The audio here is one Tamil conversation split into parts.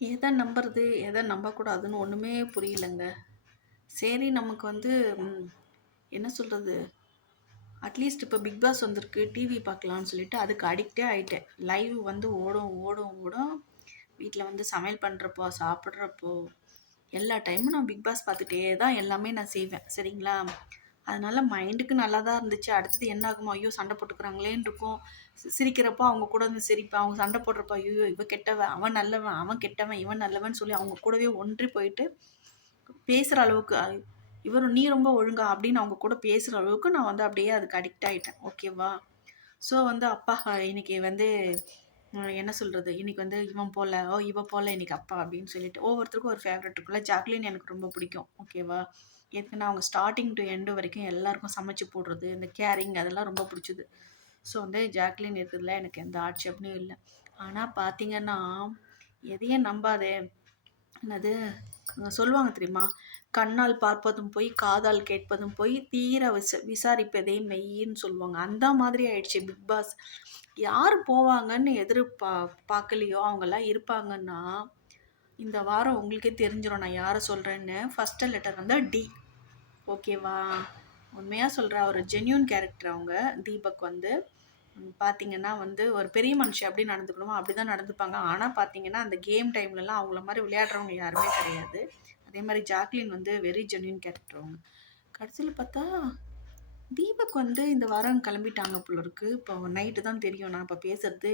எத நம்புறது, எத நம்பக்கூடாதுன்னு ஒண்ணுமே புரியலங்க. சரி நமக்கு வந்து ம் என்ன சொல்றது? அட்லீஸ்ட் இப்ப பிக் பாஸ் வந்திருக்கு. டிவி பார்க்கலான்னு சொல்லிட்டு அதுக்கு அடிக்ட்டே ஆயிட்டேன். லைவ் வந்து ஓடும், ஓடும், ஓடும். வீட்ல வந்து சமையல் பண்றப்போ, சாப்பிடுறப்போ, எல்லா டைமும் நான் பிக் பாஸ் பார்த்துட்டே தான் எல்லாமே நான் செய்வேன். சரிங்களா? அதனால மைண்டுக்கு நல்லா தான் இருந்துச்சு. அடுத்தது என்ன ஆகுமோ, ஐயோ! சண்டை போட்டுக்கிறாங்களேன்னு இருக்கும். சிரிக்கிறப்போ அவங்க கூட வந்து சிரிப்பேன். அவங்க சண்டை போடுறப்போ, ஐய்யயோ! இவ கெட்டவ, அவன் நல்லவன், அவன் கெட்டவன், இவன் நல்லவன்னு சொல்லி அவங்க கூடவே ஒன்றி போயிட்டு பேசுற அளவுக்கு இவரு "நீ ரொம்ப ஒழுங்கா" அப்படின்னு அவங்க கூட பேசுற அளவுக்கு நான் வந்து அப்படியே அதுக்கு அடிக்ட் ஆயிட்டேன். ஓகேவா? ஸோ வந்து அப்பா இன்னைக்கு வந்து என்ன சொல்றது? இன்னைக்கு வந்து இவன் போல, ஓ இவ போல இன்னைக்கு அப்பா அப்படின்னு சொல்லிட்டு ஒவ்வொருத்தருக்கும் ஒரு ஃபேவரைட் இருக்கும்ல. ஜாக்லின் எனக்கு ரொம்ப பிடிக்கும். ஓகேவா? ஏற்கனவே அவங்க ஸ்டார்ட்டிங் டூ எண்ட் வரைக்கும் எல்லாருக்கும் சமைச்சு போடுறது, இந்த கேரிங் அதெல்லாம் ரொம்ப பிடிச்சது. ஸோ வந்து ஜாக்லின் இருக்கிறதுல எனக்கு எந்த ஆட்சேபனையும் இல்ல. ஆனா பார்த்தீங்கன்னா, எதையும் நம்பாதே என்னது சொல்லுவாங்க தெரியுமா? "கண்ணால் பார்ப்பதும் பொய், காதால் கேட்பதும் பொய், தீர விசாரிப்பதே மெய்ன்னு" சொல்லுவாங்க. அந்த மாதிரி ஆயிடுச்சு பிக் பாஸ். யாரு போவாங்கன்னு பார்க்கலையோ அவங்கலாம் இருப்பாங்கன்னா, இந்த வாரம் உங்களுக்கே தெரிஞ்சிரும் நான் யார சொல்றேன்னு. ஃபர்ஸ்ட் லெட்டர் வந்து டி. ஓகேவா? உண்மையா சொல்றேன். ஒரு ஜென்யூன் கேரக்டர் அவங்க. தீபக் வந்து. பார்த்தீங்கன்னா வந்து ஒரு பெரிய மனுஷி எப்படி நடந்துக்கணுமோ அப்படிதான் நடந்துப்பாங்க. ஆனா பார்த்தீங்கன்னா, அந்த கேம் டைம்லலாம் அவங்கள மாரி விளையாடுறவங்க யாருமே கிடையாது. அதே மாரி ஜாக்லின் வந்து வெரி ஜென்யூன் கேரக்டர் அவங்க. கடைசில பார்த்தா, தீபக் வந்து இந்த வாரம் கிளம்பிட்டாங்க போல இருக்கு. இப்போ நைட்டு தான் தெரியும். நான் இப்ப பேசுறது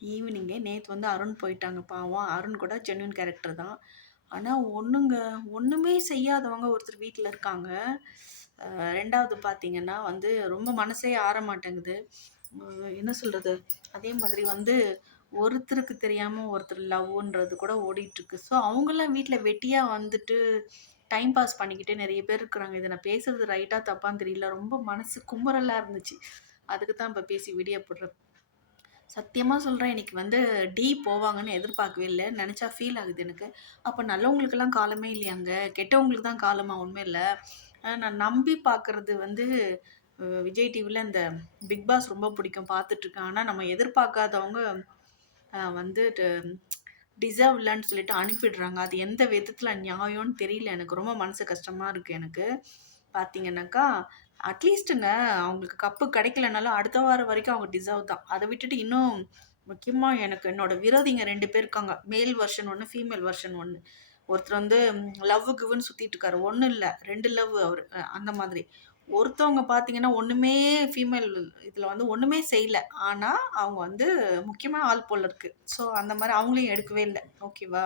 ஈவினிங்கே. நேத்து வந்து அருண் போயிட்டாங்க பாவம். அருண் கூட ஜென்யூன் கேரக்டர் தான். ஆனா ஒண்ணுங்க, ஒண்ணுமே செய்யாதவங்க ஒருத்தர் வீட்ல இருக்காங்க. 2வது பார்த்தீங்கன்னா வந்து ரொம்ப மனசே ஆற மாட்டேங்குது. என்ன சொல்றது? அதே மாதிரி வந்து ஒருத்தருக்கு தெரியாம ஒருத்தர் லவ்வுன்றது கூட ஓடிட்டுருக்கு. ஸோ அவங்கலாம் வீட்ல வெட்டியா வந்துட்டு டைம் பாஸ் பண்ணிக்கிட்டு நெறைய பேர் இருக்கிறாங்க. இத நான் பேசுறது ரைட்டா தப்பான்னு தெரியல. ரொம்ப மனசு குமுறலா இருந்துச்சு. அதுக்கு தான் இப்ப பேசி வீடியோ போடுறேன். சத்தியமா சொல்றேன். இன்னைக்கு வந்து டி போவாங்கன்னு எதிர்பார்க்கவே இல்ல. நெனச்சா ஃபீல் ஆகுது எனக்கு. அப்ப நல்லவங்களுக்கெல்லாம் காலமே இல்லையாங்க? கெட்டவங்களுக்கு தான் காலமா உண்மையில? நான் நம்பி பார்க்கறது வந்து விஜய் டிவில இந்த பிக் பாஸ் ரொம்ப பிடிக்கும். பார்த்துட்டுருக்கேன். ஆனா நம்ம எதிர்பார்க்காதவங்க வந்துட்டு டிசர்வ் இல்லன்னு சொல்லிட்டு அனுப்பிடுறாங்க. அது எந்த விதத்துல நியாயம்னு தெரியல எனக்கு. ரொம்ப மனசு கஷ்டமா இருக்கு எனக்கு. பார்த்தீங்கன்னாக்கா, அட்லீஸ்ட்டுங்க அவங்களுக்கு கப்பு கிடைக்கலனாலும் அடுத்த வாரம் வரைக்கும் அவங்க டிசர்வ் தான். அத விட்டுட்டு இன்னும் முக்கியமா எனக்கு என்னோட விரோதிங்க 2 பேர் இருக்காங்க. மேல் வெர்ஷன் 1, ஃபீமேல் வெர்ஷன் 1. ஒருத்தர் வந்து லவ் கிவ்ன்னு சுத்திட்டு இருக்காரு. 1 இல்ல 2 லவ் அவரு. அந்த மாதிரி. ஒருத்தவங்க பார்த்தீங்கன்னா, ஒண்ணுமே ஃபீமேல் இதுல வந்து ஒண்ணுமே செய்யல. ஆனா, அவங்க வந்து முக்கியமான ஆள் போல இருக்கு. ஸோ, அந்த மாரி அவங்களையும் எடுக்கவே இல்ல. ஓகேவா?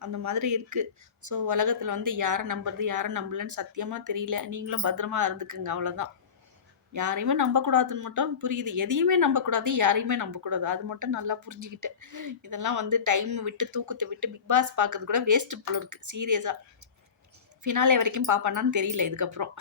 அந்த மாதிரி இருக்கு. ஸோ, உலகத்துல வந்து யார நம்புறது, யார நம்பலன்னு சத்தியமா தெரியல. நீங்களும் பத்திரமா இருந்துக்குங்க அவ்வளோதான். யாரையுமே நம்பக்கூடாதுன்னு மட்டும் புரியுது. எதையுமே நம்பக்கூடாது, யாரையுமே நம்பக்கூடாது. அது மட்டும் நல்லா புரிஞ்சுக்கிட்டேன். இதெல்லாம் வந்து டைம் விட்டு, தூக்கத்த விட்டு பிக் பாஸ் பார்க்கறது கூட வேஸ்ட் போல இருக்கு. சீரியஸா. ஃபினாலே வரைக்கும் பார்ப்பேனான்னு தெரியல இதுக்கப்புறம்.